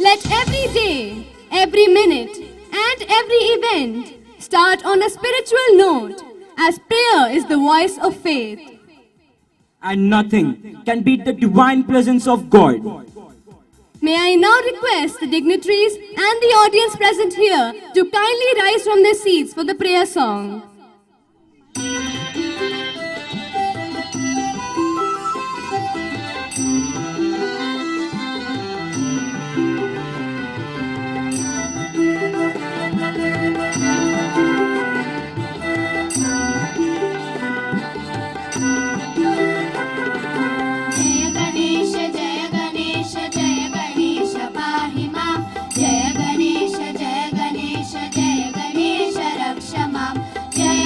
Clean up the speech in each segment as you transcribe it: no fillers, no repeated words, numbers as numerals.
Let every day, every minute, and every event start on a spiritual note, as prayer is the voice of faith. And nothing can beat the divine presence of God. May I now request the dignitaries and the audience present here to kindly rise from their seats for the prayer song. जय गणेश जय गणेश जय गणेश रक्ष मां जय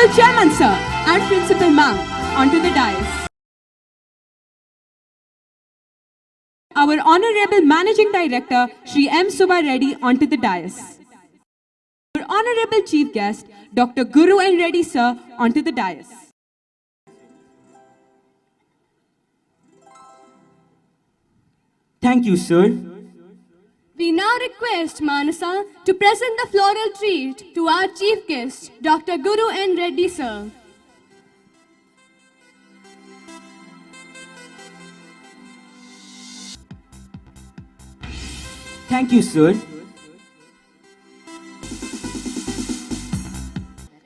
Honorable Chairman Sir and Principal Ma'am onto the dais. Our Honorable Managing Director Shri M. Subba Reddy onto the dais. Our Honorable Chief Guest Dr. Guru N. Reddy Sir onto the dais. Thank you, sir. We now request Manasa to present the floral treat to our chief guest, Dr. Guru N. Reddy sir. Thank you, sir.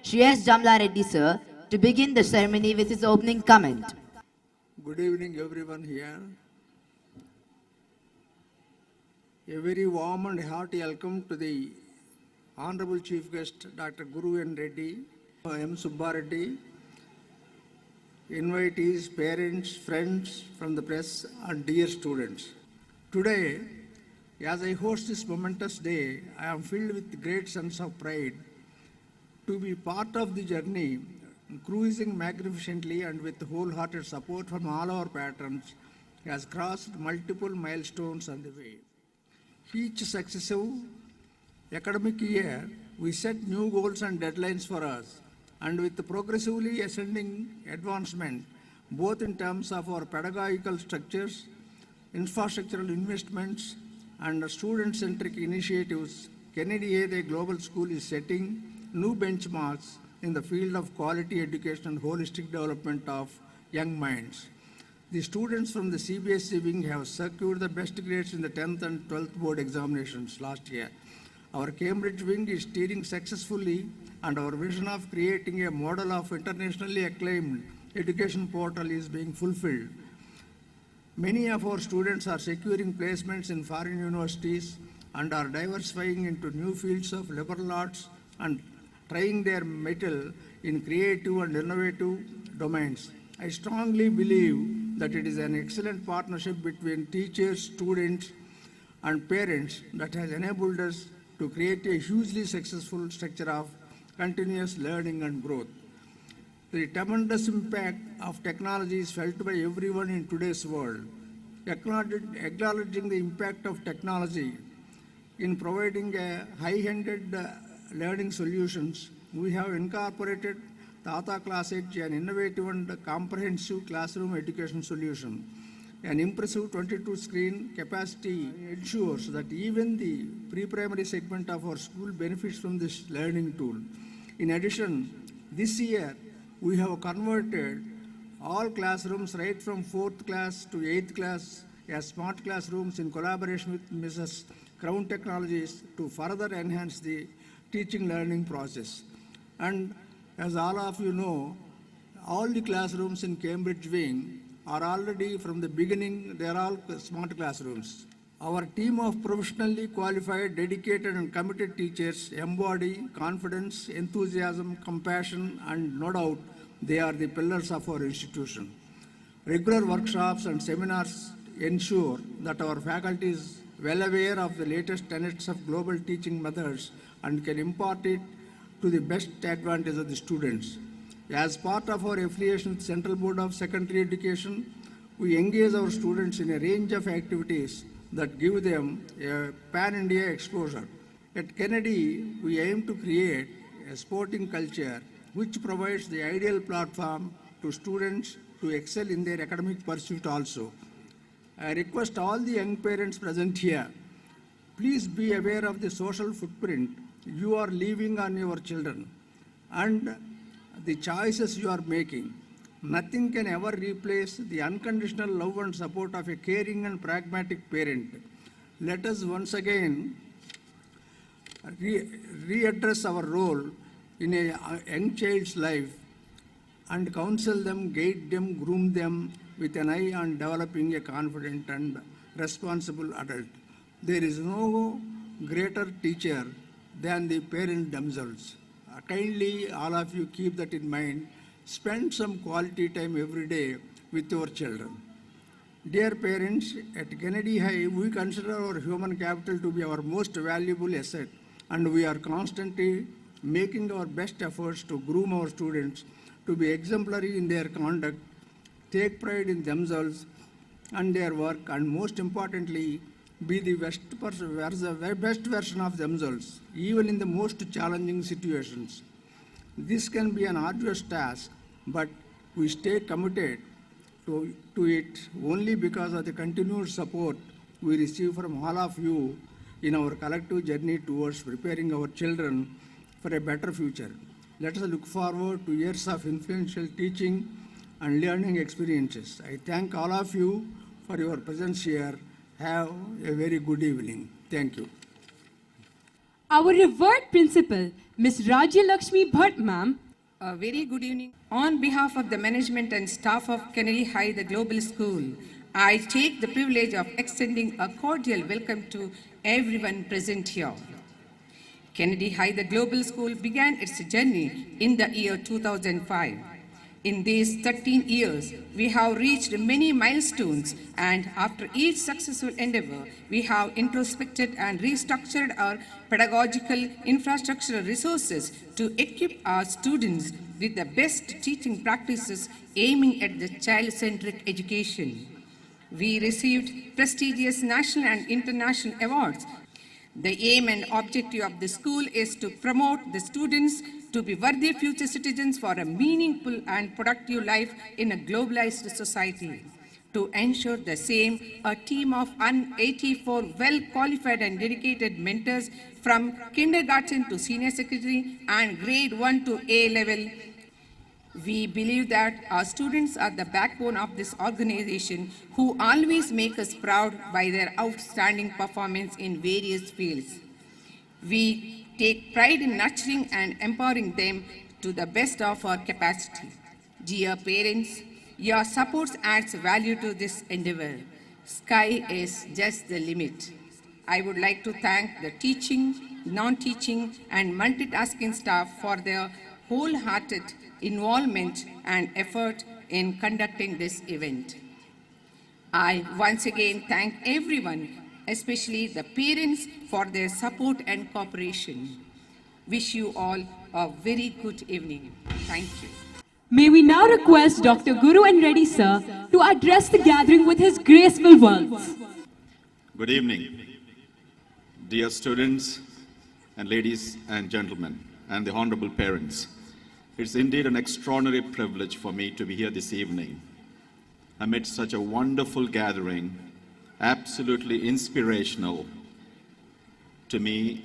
Shri S. Jamla Reddy sir to begin the ceremony with his opening comment. Good evening, everyone here. A very warm and hearty welcome to the Honorable Chief Guest, Dr. Guru N. Reddy, M. Subba Reddy, invitees, parents, friends from the press, and dear students. Today, as I host this momentous day, I am filled with great sense of pride to be part of the journey, cruising magnificently and with wholehearted support from all our patrons, has crossed multiple milestones on the way. Each successive academic year, we set new goals and deadlines for us, and with the progressively ascending advancement, both in terms of our pedagogical structures, infrastructural investments, and student-centric initiatives, Kennedy A. Global School is setting new benchmarks in the field of quality education and holistic development of young minds. The students from the CBSE wing have secured the best grades in the 10th and 12th board examinations last year. Our Cambridge wing is steering successfully, and our vision of creating a model of internationally acclaimed education portal is being fulfilled. Many of our students are securing placements in foreign universities and are diversifying into new fields of liberal arts and trying their mettle in creative and innovative domains. I strongly believe that it is an excellent partnership between teachers, students, and parents that has enabled us to create a hugely successful structure of continuous learning and growth. The tremendous impact of technology is felt by everyone in today's world. Acknowledging the impact of technology in providing high-ended learning solutions, we have incorporated Tata ClassEdge, an innovative and comprehensive classroom education solution. An impressive 22-screen capacity ensures that even the pre-primary segment of our school benefits from this learning tool. In addition, this year, we have converted all classrooms right from 4th class to 8th class as smart classrooms in collaboration with Mrs. Crown Technologies to further enhance the teaching learning process. And as all of you know, all the classrooms in Cambridge wing are already from the beginning, they are all smart classrooms. Our team of professionally qualified, dedicated and committed teachers embody confidence, enthusiasm, compassion, and no doubt they are the pillars of our institution. Regular workshops and seminars ensure that our faculty is well aware of the latest tenets of global teaching methods and can impart it to the best advantage of the students. As part of our affiliation with Central Board of Secondary Education, we engage our students in a range of activities that give them a pan-India exposure. At Kennedy, we aim to create a sporting culture which provides the ideal platform to students to excel in their academic pursuit also. I request all the young parents present here, please be aware of the social footprint you are leaving on your children and the choices you are making. Nothing can ever replace the unconditional love and support of a caring and pragmatic parent. Let us once again readdress our role in a young child's life and counsel them, guide them, groom them with an eye on developing a confident and responsible adult. There is no greater teacher than the parents themselves. Kindly, all of you keep that in mind. Spend some quality time every day with your children. Dear parents, at Kennedy High, we consider our human capital to be our most valuable asset, and we are constantly making our best efforts to groom our students to be exemplary in their conduct, take pride in themselves and their work, and most importantly, be the best version of themselves, even in the most challenging situations. This can be an arduous task, but we stay committed to it only because of the continued support we receive from all of you in our collective journey towards preparing our children for a better future. Let us look forward to years of influential teaching and learning experiences. I thank all of you for your presence here. Have a very good evening. Thank you. Our revered principal, Ms. Rajya Lakshmi Bhatt, ma'am. A very good evening. On behalf of the management and staff of Kennedy High, the Global School, I take the privilege of extending a cordial welcome to everyone present here. Kennedy High, the Global School, began its journey in the year 2005. In these 13 years, we have reached many milestones, and after each successful endeavor, we have introspected and restructured our pedagogical infrastructural resources to equip our students with the best teaching practices aiming at the child-centric education. We received prestigious national and international awards. The aim and objective of the school is to promote the students to be worthy future citizens for a meaningful and productive life in a globalized society. To ensure the same, a team of 84 well-qualified and dedicated mentors from kindergarten to senior secondary and grade 1 to A level. We believe that our students are the backbone of this organization who always make us proud by their outstanding performance in various fields. We take pride in nurturing and empowering them to the best of our capacity. Dear parents, your support adds value to this endeavor. Sky is just the limit. I would like to thank the teaching, non-teaching, and multitasking staff for their wholehearted involvement and effort in conducting this event. I once again thank everyone, especially the parents, for their support and cooperation. Wish you all a very good evening. Thank you. May we now request Dr. Guru and Reddy sir to address the gathering with his graceful words. Good evening, dear students and ladies and gentlemen and the honorable parents. It's indeed an extraordinary privilege for me to be here this evening amid such a wonderful gathering, absolutely inspirational to me,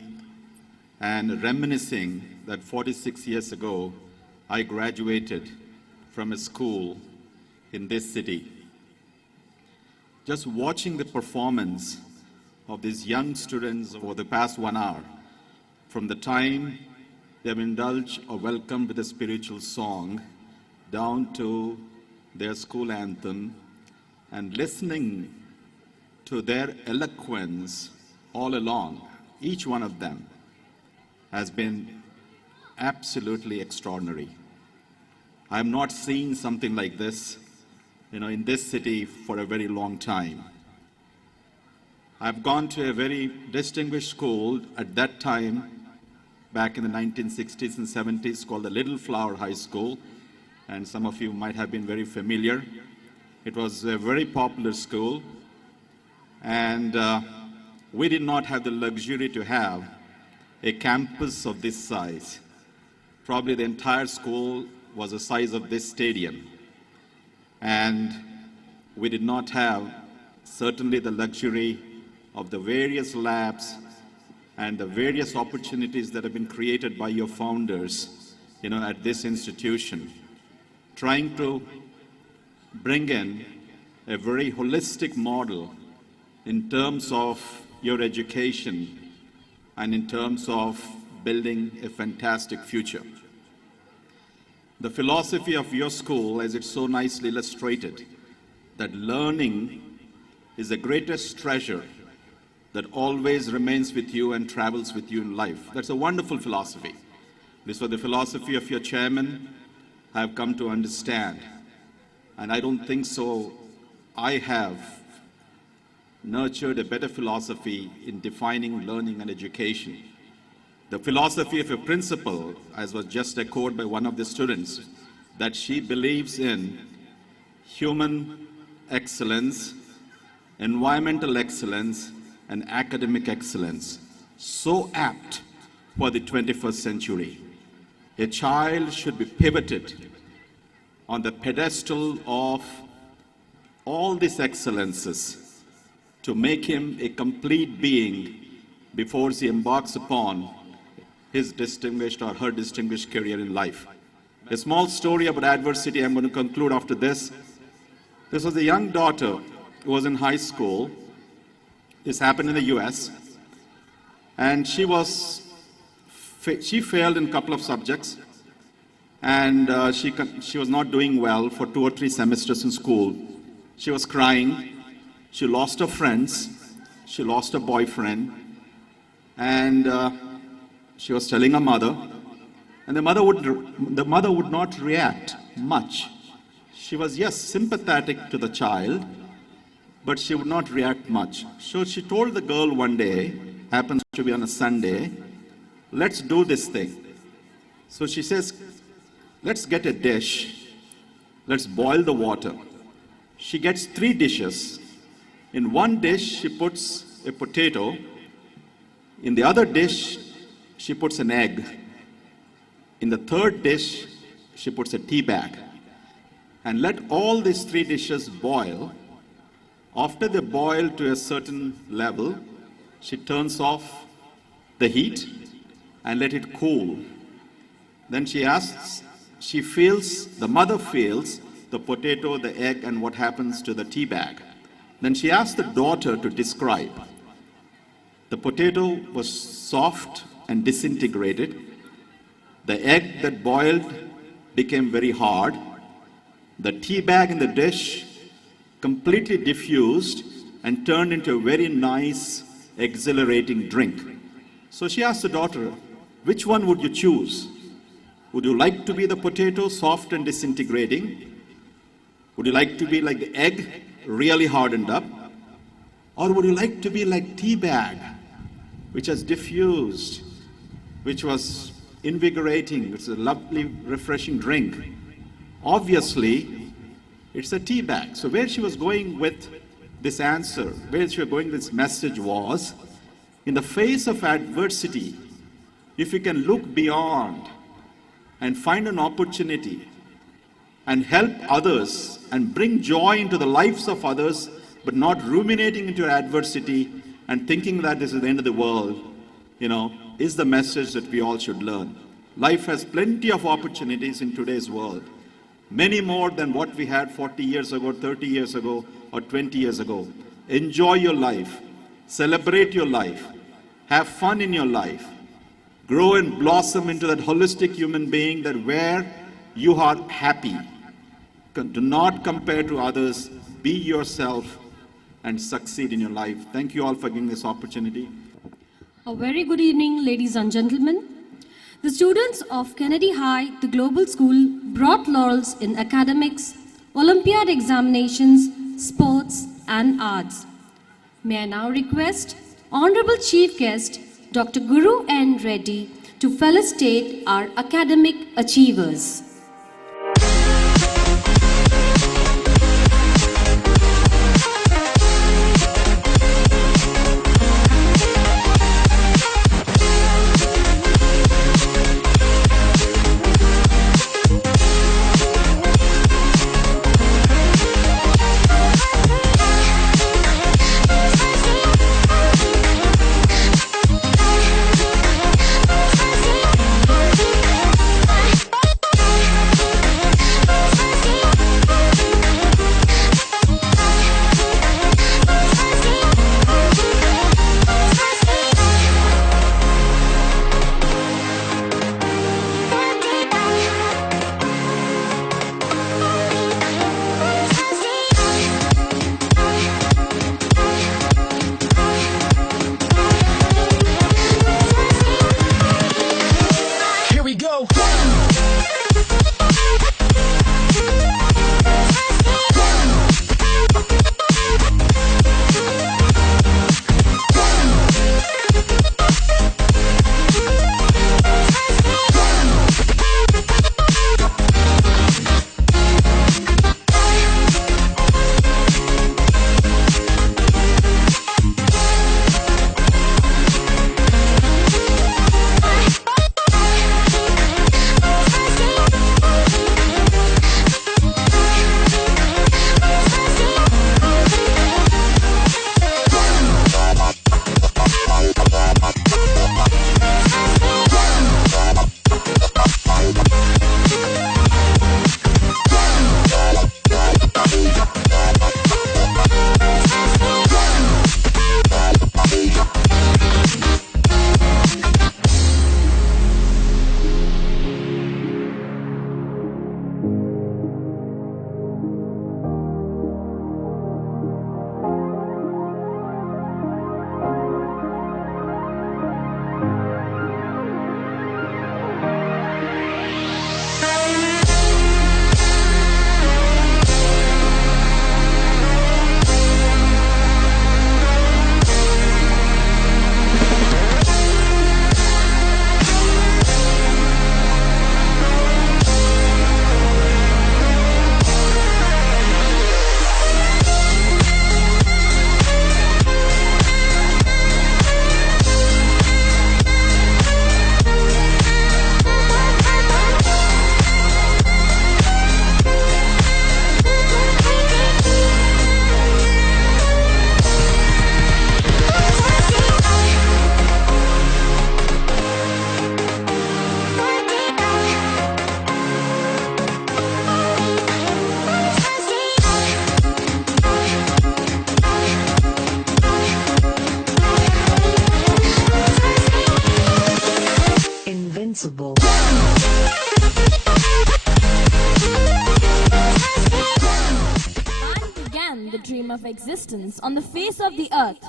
and reminiscing that 46 years ago, I graduated from a school in this city. Just watching the performance of these young students over the past 1 hour, from the time they have indulged or welcomed with a spiritual song down to their school anthem, and listening to their eloquence all along, each one of them has been absolutely extraordinary. I have not seen something like this, in this city for a very long time. I've gone to a very distinguished school at that time, back in the 1960s and 70s, called the Little Flower High School, and some of you might have been very familiar. It was a very popular school, and we did not have the luxury to have a campus of this size. Probably the entire school was the size of this stadium, and we did not have certainly the luxury of the various labs and the various opportunities that have been created by your founders, at this institution, trying to bring in a very holistic model in terms of your education and in terms of building a fantastic future. The philosophy of your school, as it's so nicely illustrated, that learning is the greatest treasure that always remains with you and travels with you in life. That's a wonderful philosophy. This was the philosophy of your chairman. I have come to understand. And I don't think so I have nurtured a better philosophy in defining learning and education. The philosophy of a principal, as was just echoed by one of the students, that she believes in human excellence, environmental excellence, and academic excellence. So apt for the 21st century. A child should be pivoted on the pedestal of all these excellences to make him a complete being before he embarks upon his distinguished or her distinguished career in life. A small story about adversity I'm going to conclude after this. This was a young daughter who was in high school. This happened in the US. And she failed in a couple of subjects. And she was not doing well for 2 or 3 semesters in school. She was crying. She lost her friends. She lost her boyfriend. And she was telling her mother. And the mother would not react much. She was, yes, sympathetic to the child, but she would not react much. So she told the girl one day, happens to be on a Sunday, let's do this thing. So she says, let's get a dish, let's boil the water. She gets 3 dishes. In one dish, she puts a potato. In the other dish, she puts an egg. In the third dish, she puts a tea bag. And let all these 3 dishes boil. After they boil to a certain level, she turns off the heat and let it cool. Then the mother feels the potato, the egg, and what happens to the tea bag. Then she asks the daughter to describe. The potato was soft and disintegrated. The egg that boiled became very hard. The tea bag in the dish completely diffused and turned into a very nice, exhilarating drink. So she asked the daughter, which one would you choose? Would you like to be the potato, soft and disintegrating? Would you like to be like the egg, really hardened up? Or would you like to be like tea bag, which has diffused, which was invigorating, it's a lovely, refreshing drink? Obviously, it's a tea bag. So where she was going with this answer, where she was going with this message was, in the face of adversity, if you can look beyond and find an opportunity and help others and bring joy into the lives of others, but not ruminating into adversity and thinking that this is the end of the world, is the message that we all should learn. Life has plenty of opportunities in today's world. Many more than what we had 40 years ago, 30 years ago, or 20 years ago. Enjoy your life. Celebrate your life. Have fun in your life. Grow and blossom into that holistic human being that where you are happy. Do not compare to others. Be yourself and succeed in your life. Thank you all for giving this opportunity. A very good evening, ladies and gentlemen. The students of Kennedy High, the global school, brought laurels in academics, Olympiad examinations, sports, and arts. May I now request Honorable Chief Guest, Dr. Guru N. Reddy, to felicitate our academic achievers. responsible. Man began the dream of existence on the face of the earth,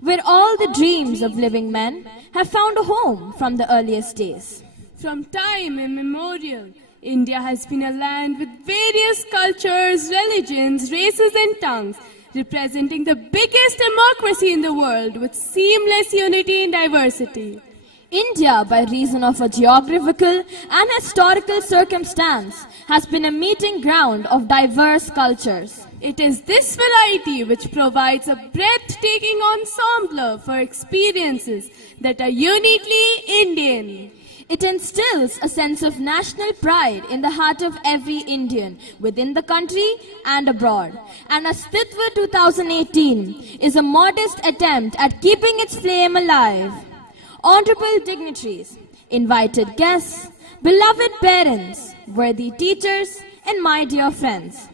where all the dreams of living men have found a home from the earliest days. From time immemorial, India has been a land with various cultures, religions, races and tongues, representing the biggest democracy in the world with seamless unity in diversity. India, by reason of a geographical and historical circumstance, has been a meeting ground of diverse cultures. It is this variety which provides a breathtaking ensemble for experiences that are uniquely Indian. It instills a sense of national pride in the heart of every Indian within the country and abroad. And ASTITVA 2018 is a modest attempt at keeping its flame alive. Honorable dignitaries, invited guests, beloved parents, worthy teachers, and my dear friends.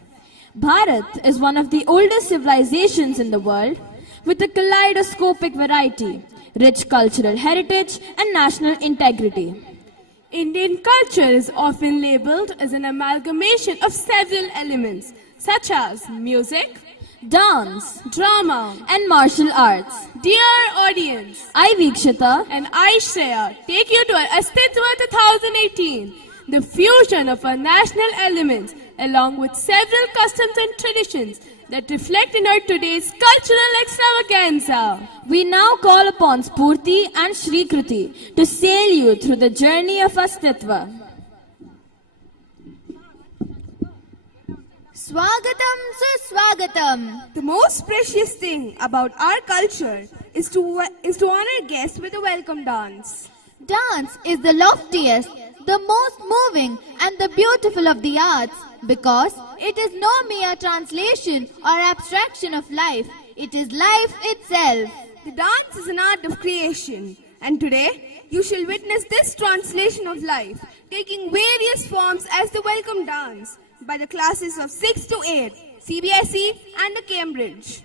Bharat is one of the oldest civilizations in the world with a kaleidoscopic variety, rich cultural heritage, and national integrity. Indian culture is often labeled as an amalgamation of several elements such as music, dance, drama, and martial arts. Dear audience, I, Vikshita, and I, Shreya, take you to ASTITVA 2018, the fusion of our national elements along with several customs and traditions that reflect in our today's cultural extravaganza. We now call upon Spurti and Shrikriti to sail you through the journey of ASTITVA. Swagatam Suswagatam. The most precious thing about our culture is to honor guests with a welcome dance. Dance is the loftiest, the most moving and the beautiful of the arts because it is no mere translation or abstraction of life. It is life itself. The dance is an art of creation, and today you shall witness this translation of life taking various forms as the welcome dance by the classes of 6 to 8, CBSE and the Cambridge.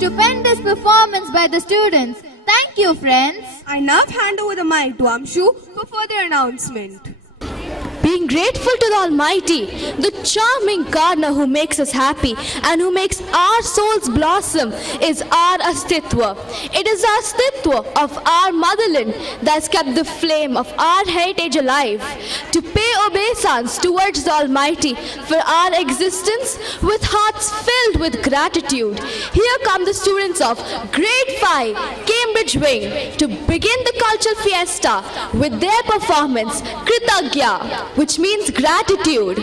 stupendous performance by the students. Thank you, friends. I now hand over the mic to Amshu for further announcement. Being grateful to the Almighty, the charming gardener who makes us happy and who makes our souls blossom, is our Astitva. It is our Astitva of our motherland that has kept the flame of our heritage alive. To pay obeisance towards the Almighty for our existence with hearts filled with gratitude, here come the students of Grade 5, Cambridge Wing, to begin the cultural fiesta with their performance, Kritagya, which means gratitude.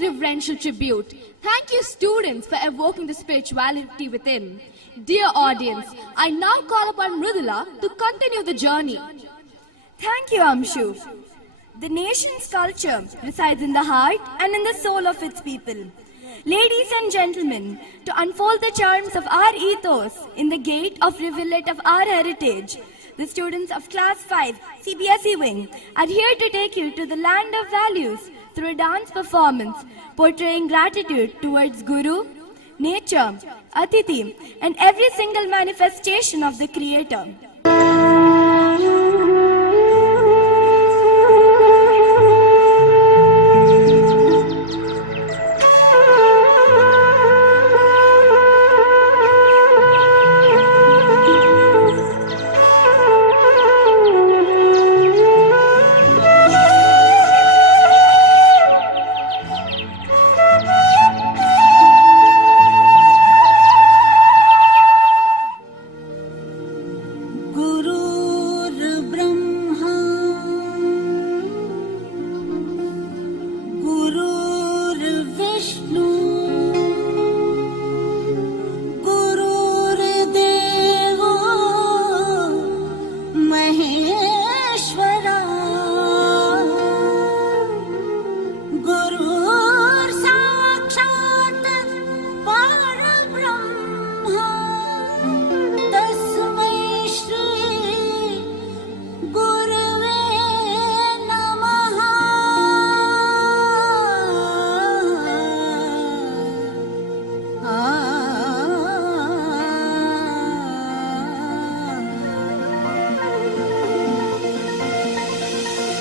Reverential tribute. Thank you, students, for evoking the spirituality within. Dear audience, I now call upon Mridula to continue the journey. Thank you, Amshu. The nation's culture resides in the heart and in the soul of its people. Ladies and gentlemen, to unfold the charms of our ethos in the gate of rivulet of our heritage, the students of Class 5 CBSE Wing are here to take you to the land of values through a dance performance portraying gratitude towards Guru, nature, Atiti, and every single manifestation of the Creator.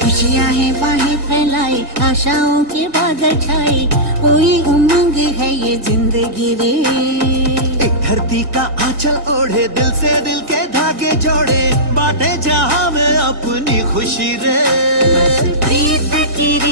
खुशियाँ हैं बाहें फैलाई आशाओं के बादल छाए कोई उमंग है ये जिंदगी रे एक धरती का आंचल ओढ़े दिल से दिल के धागे जोड़े बातें जहां में अपनी खुशी रे बस प्रीत की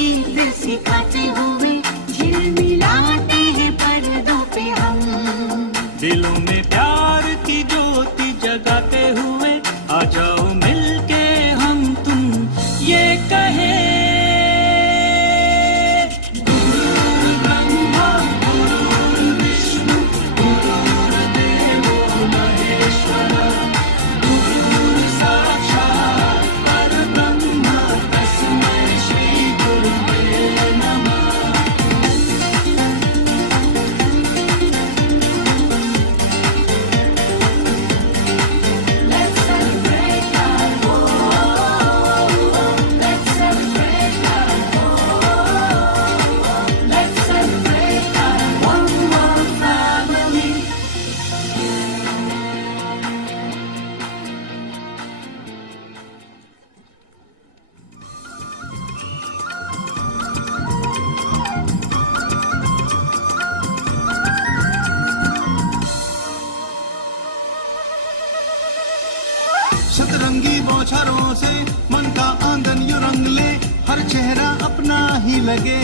लगे।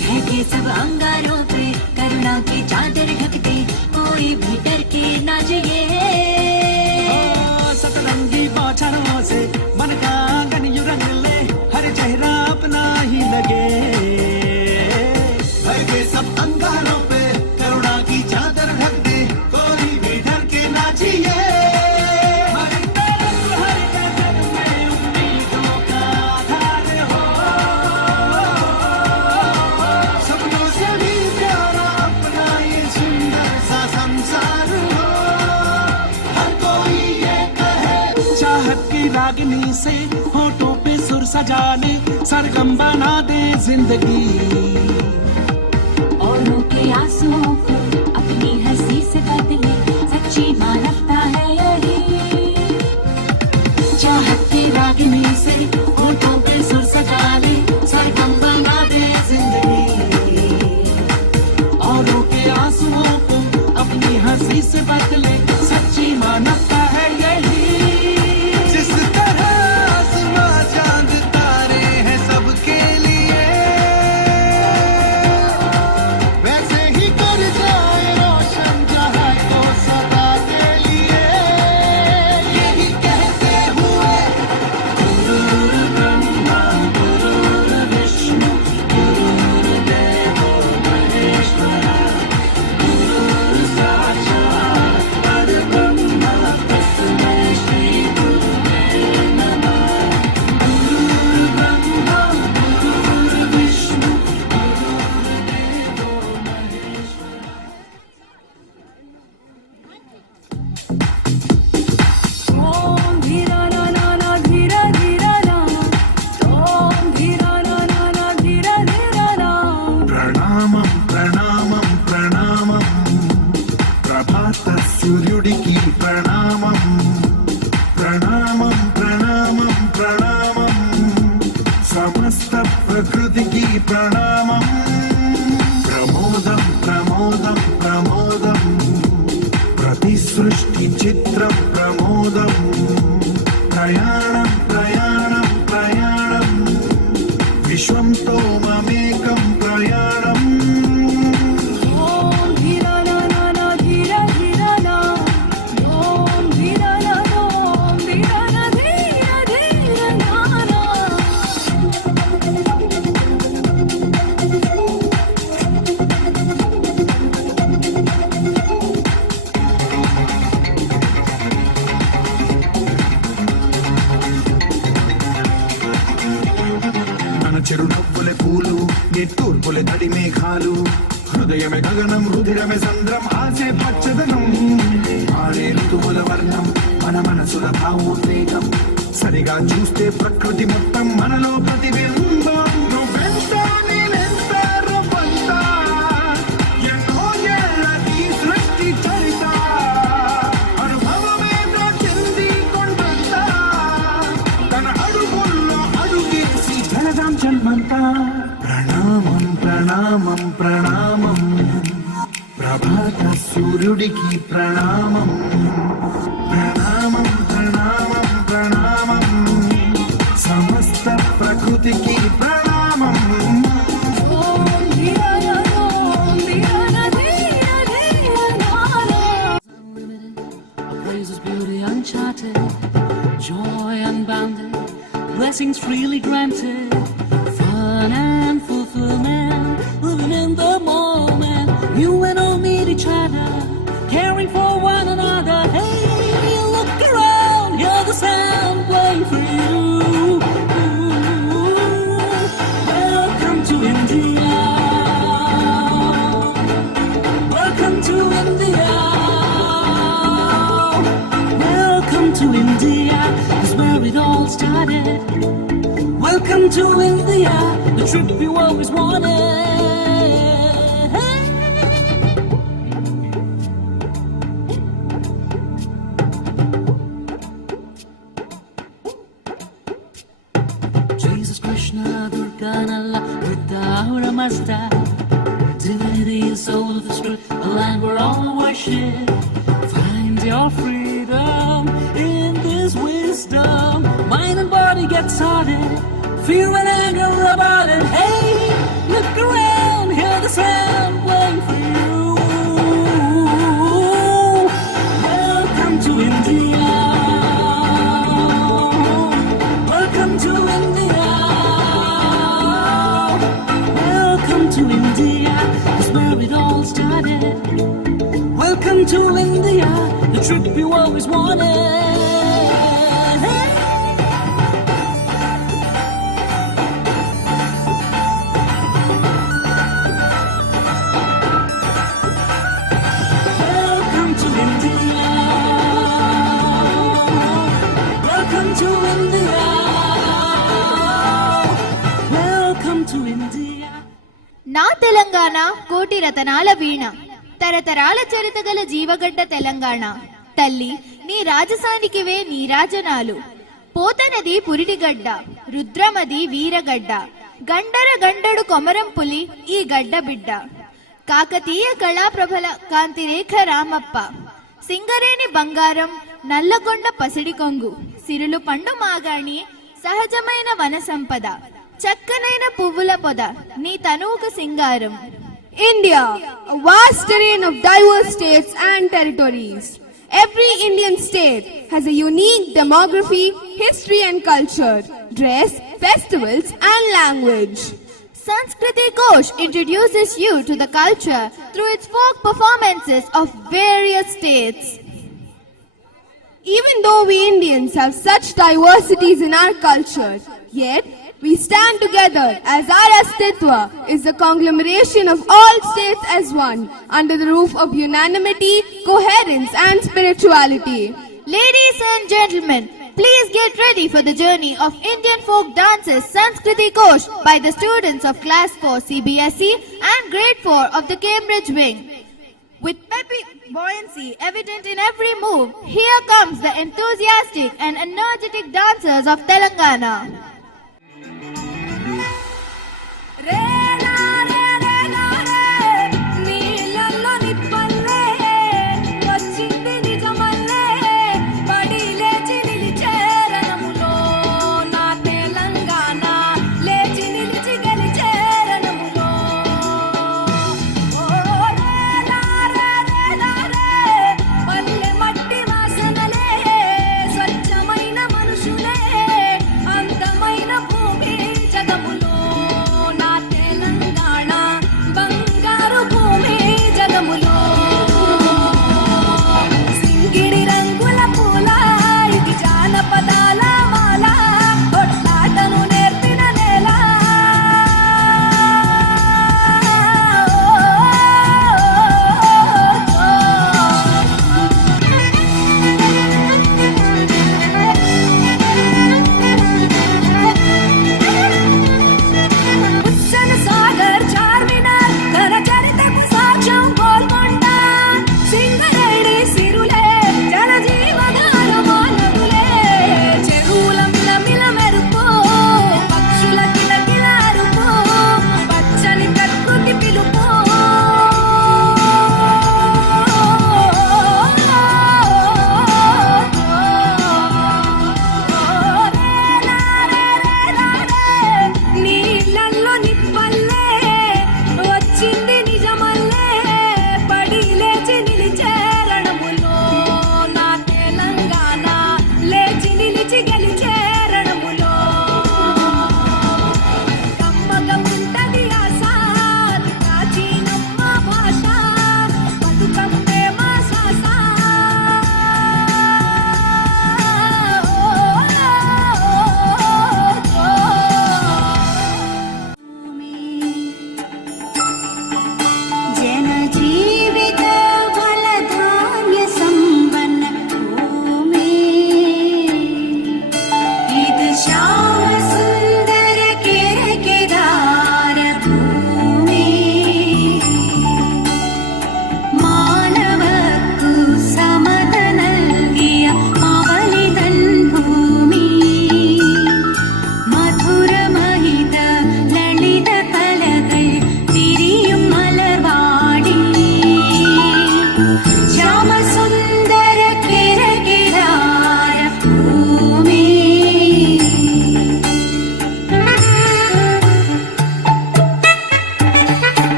ढके सब अंगारों पे करुणा की चादर ढकते, कोई भी डर के ना जिए। सतरंगी बौछारों से मन का आंगन यूं रंग ले, हर चेहरा अपना ही लगे। भर के सब अंगारों पे करुणा की चादर ढक दे, कोई भी डर के ना जिए। रागिनी से होठों पे सुर सजाने, सरगम बना दे जिंदगी। औरों के आंसुओं को अपनी हंसी से बदले, सच्ची मानवता है यही। चाहत की रागिनी से होठों पे सुर सजाने, सरगम बना दे जिंदगी। औरों के आंसुओं को अपनी हंसी से बदले, सच्ची मानवता है यही। सूर्युडिकी प्रणामं प्रणामं प्रणामं प्रणामं, समस्त प्रकृतिकी प्रणामं। प्रमोदं प्रमोदं प्रमोदं, प्रतिसृष्टि चित्रं प्रमोदं। प्रयाणं प्रयाणं प्रयाणं, विश्वं तोममेकं प्रयाणम्। చిరునవ్వుల పూలు, నిట్టూర్పుల తడి మేఘాలు, హృదయమే గగనం, రుధిరమే సంద్రం, ఆసే పచ్చదనం. ఆడే ఋతువుల వర్ణం, మన మనసుల భావోద్వేగం, సరిగా చూస్తే ప్రకృతి మొత్తం మనలో ప్రతిబింబం. నువ్వెంత నేనెంత రూపంత, ఎన్నో ఏళ్ళకి సృష్టి చరిత, అనుభవమేదో చెంది కొండంత, తన అడుగుల్లో అడుగేసి జలదాం జన్మంతా. ప్రణామం ప్రణామం ప్రణామం, ప్రభాత సూర్యుడికి ప్రణామం. ప్రణామం ప్రణామం ప్రణామం, సమస్త ప్రకృతికి ప్రణామం. Praises beauty uncharted, joy unbounded, blessings freely granted, fun and fulfillment, living in the moment. You and I meet each other, caring for one another. Hey, look around, hear the sound playing for you. Welcome to India. Welcome to India. Welcome to India, is where it all started. Welcome to India, the trip you always wanted. Jesus, Krishna, Durga, and Allah, Buddha, Ahura Mazda. Divinity is soul of the spirit, a land where all worship. Find your freedom in this wisdom. Mind and body get started. feel an anger about it. Hey, look around, hear the sound playing for you. Welcome to India. Welcome to India. Welcome to India. That's where it all started. Welcome to India, the trip you always wanted. Welcome to India. Welcome to India. Welcome to India. నా తెలంగాణ కోటి రతనాల వీణ తరతరాల చరితగల జీవగడ్డ తెలంగాణ తల్లి నీ రాజసానికివే నీరాజనాలు పోతనది పురిటిగడ్డ రుద్రమది వీరగడ్డ గండర గండడు కొమరం పులి ఈ గడ్డ బిడ్డ కాకతీయ కళాప్రభల కాంతిరేఖ రామప్ప సింగరేణి బంగారం నల్లగొండ పసిడి కొంగు సిరులు పండు మాగాణి సహజమైన వన సంపద చక్కనైన పువ్వుల పొద నీ తనువుకు సింగారం. India, a vast terrain of diverse states and territories. Every Indian state has a unique demography, history and culture, dress, festivals and language. Sanskriti Ghosh introduces you to the culture through its folk performances of various states. Even though we Indians have such diversities in our culture, yet we stand together as our ASTITVA is the conglomeration of all states as one, under the roof of unanimity, coherence and spirituality. Ladies and gentlemen, please get ready for the journey of Indian folk dances Sanskriti Ghosh by the students of Class 4 CBSE and Grade 4 of the Cambridge Wing. With peppy buoyancy evident in every move, here comes the enthusiastic and energetic dancers of Telangana. అందమైన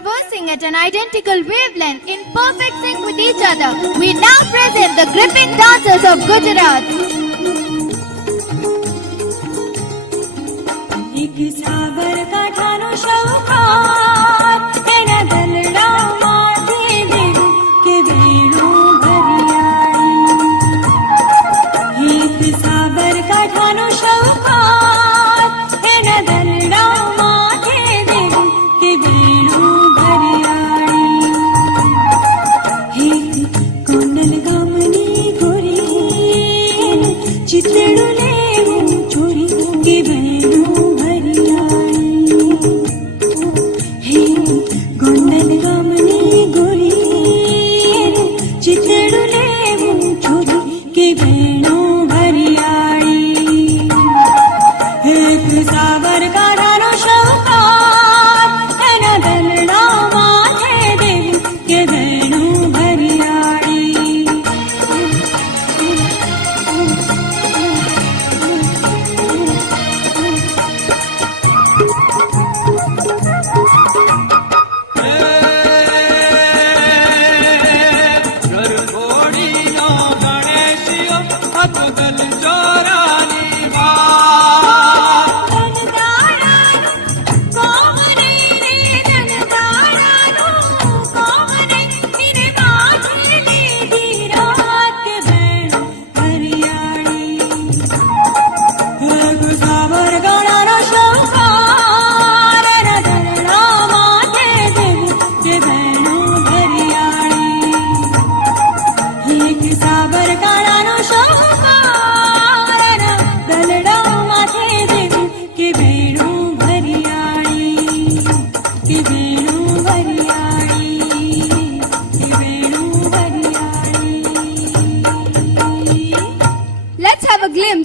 conversing at an identical wavelength in perfect sync with each other, we now present the gripping dancers of Gujarat.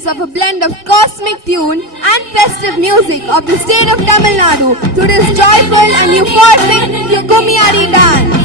Of a blend of cosmic tune and festive music of the state of Tamil Nadu to this joyful and euphoric Kumiyari dance.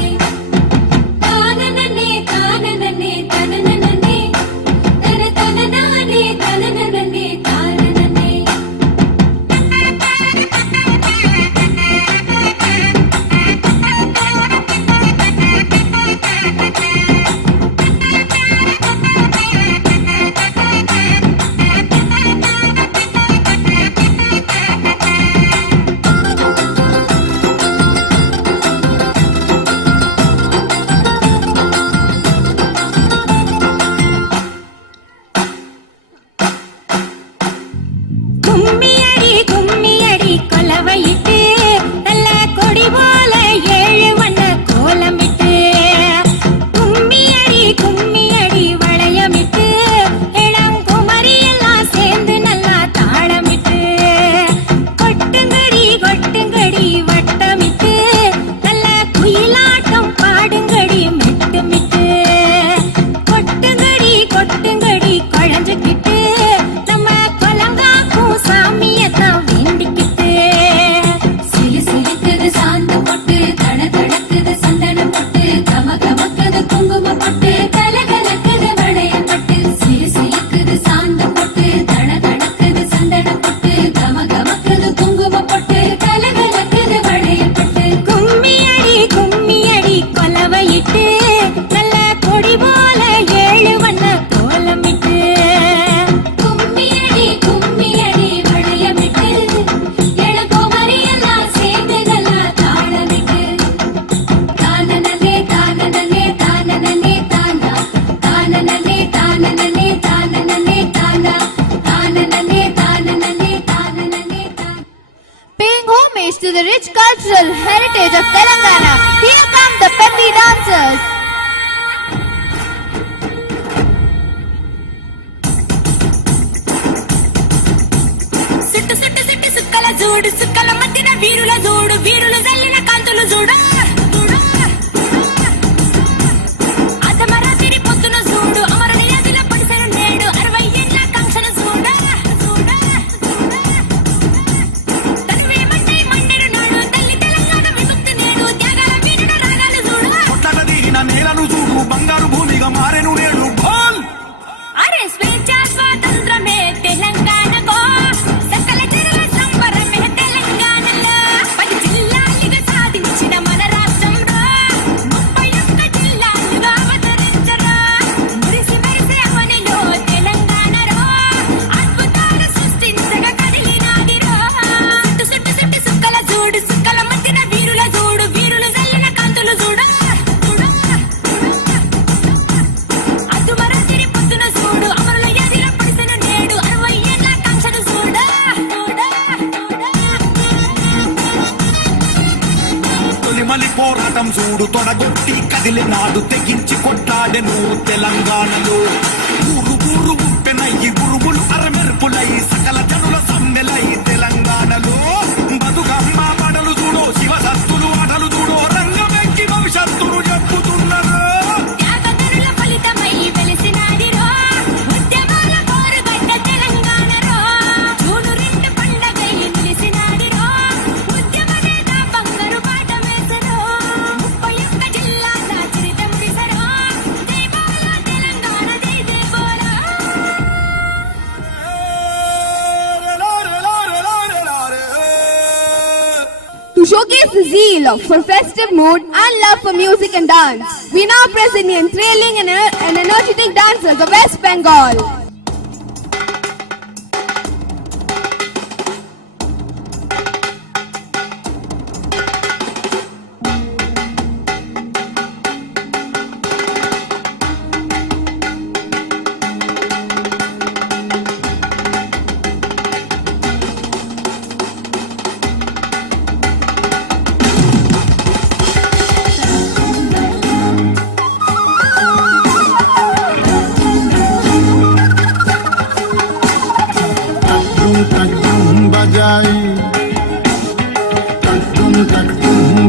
To the rich cultural heritage of Telangana, here come the peppy dancers. సిట్టు సిట్టు సిట్టు సుక్కల జోడు సుక్కల మధ్యన వీరుల జోడు వీరులు జల్లిన కాంతులు జోడు అతమరాతిరి పొద్దున జోడు అమరుని నదిల పడిసెను నేడు 60 ఏళ్ల కాంక్షణ జోడు నేలను చూడు బంగారు భూమిగా మారెను నేడు అరే స్వేచ్ఛ స్వాతంత్రమే తెలంగాణకో సకల జనుల సంబరమే తెలంగాణలో 10 జిల్లాలుగా రక్తం చూడు తొడగొట్టి కదిలినాడు తెగించి కొట్లాడెను తెలంగాణలో ఊరు ఊరు ఉప్పెనయ్యి ఉరుగులు అరమెరుపులై సకల జనుల సమ్మెలై తెలంగాణలో బతుకమ్మ పడలు చూడో శివసత్తులు ఆటలు చూడో రంగమెక్కి భవిష్యత్తును చెప్పుతున్నారు To showcase the zeal for festive mood and love for music and dance, we now present the thrilling and energetic dancers of West Bengal.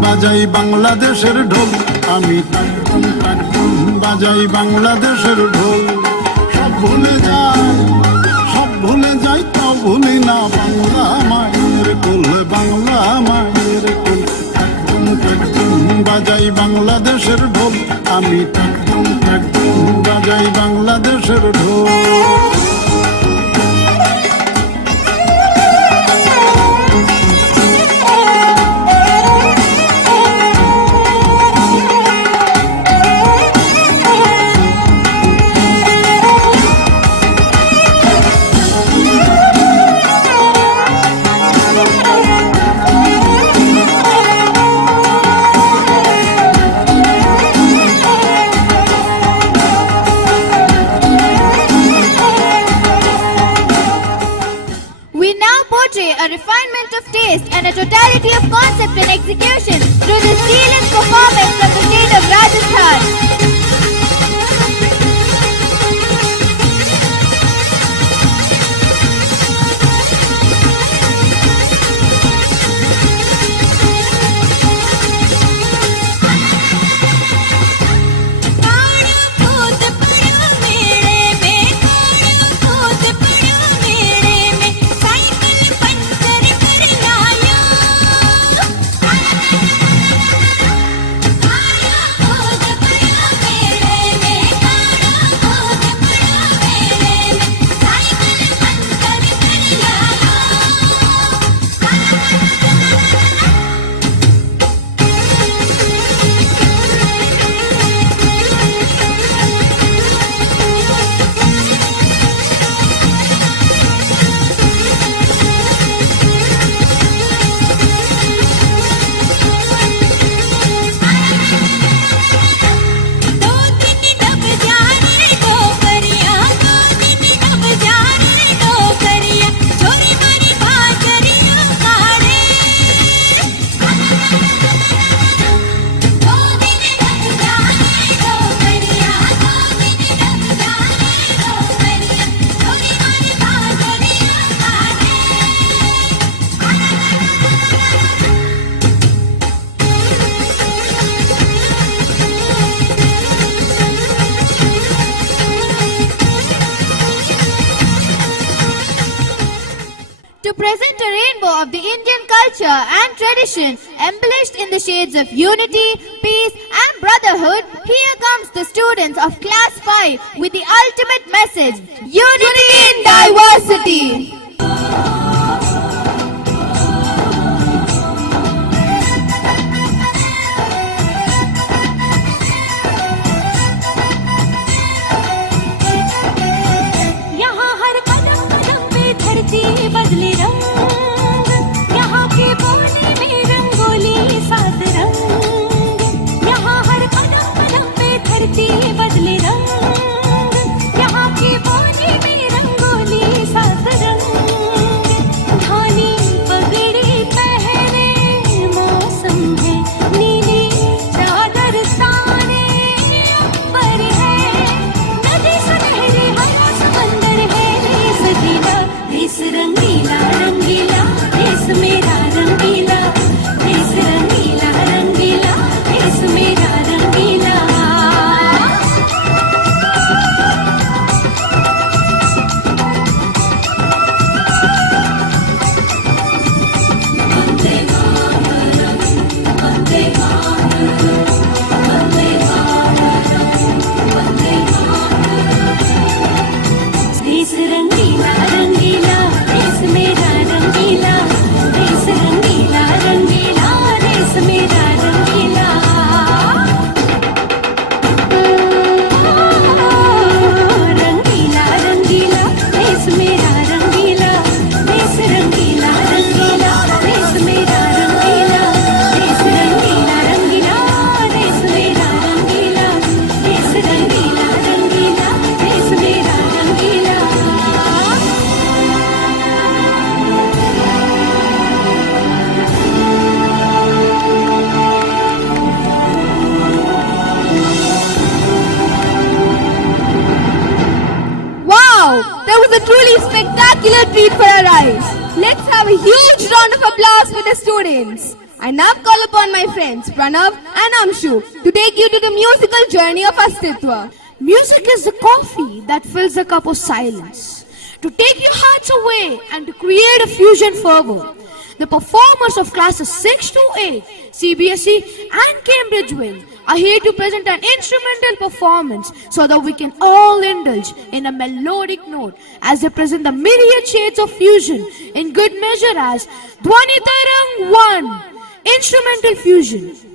বাজাই বাংলাদেশের ঢোল আমি বাজাই বাংলাদেশের ঢোল সব ভুলে যাই তাও ভুলি না বাংলা মায়ের কুল বাংলা মায়ের কুল বাজাই বাংলাদেশের ঢোল আমি বাজাই বাংলাদেশের ঢোল A refinement of taste and a totality of concept and execution through the brilliant performance of the state of Rajasthan. To present a rainbow of the Indian culture and tradition embellished in the shades of unity, peace and brotherhood, here comes the students of class 5 with the ultimate message, unity in diversity. बदले रंग यहाँ के बोने में रंगोली सात रंग यहाँ हर कदम कदम पे धरती बदले रंग यहाँ के बोने में रंगोली सात रंग huge round of applause for the students. I now call upon my friends Pranav and Amshu to take you to the musical journey of ASTITVA. Music is the coffee that fills the cup of silence, to take your hearts away and to create a fusion fervor. The performers of classes 6 to 8, CBSE and Cambridgeville are here to present an instrumental performance so that we can all indulge in a melodic note as they present the myriad shades of fusion in good measure as Dhwani Tarang 1, Instrumental Fusion.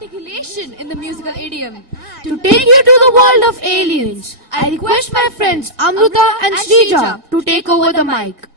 articulation in the musical idiom. To take you to the world of aliens, I request my friends Amruta and Shrija to take over the mic.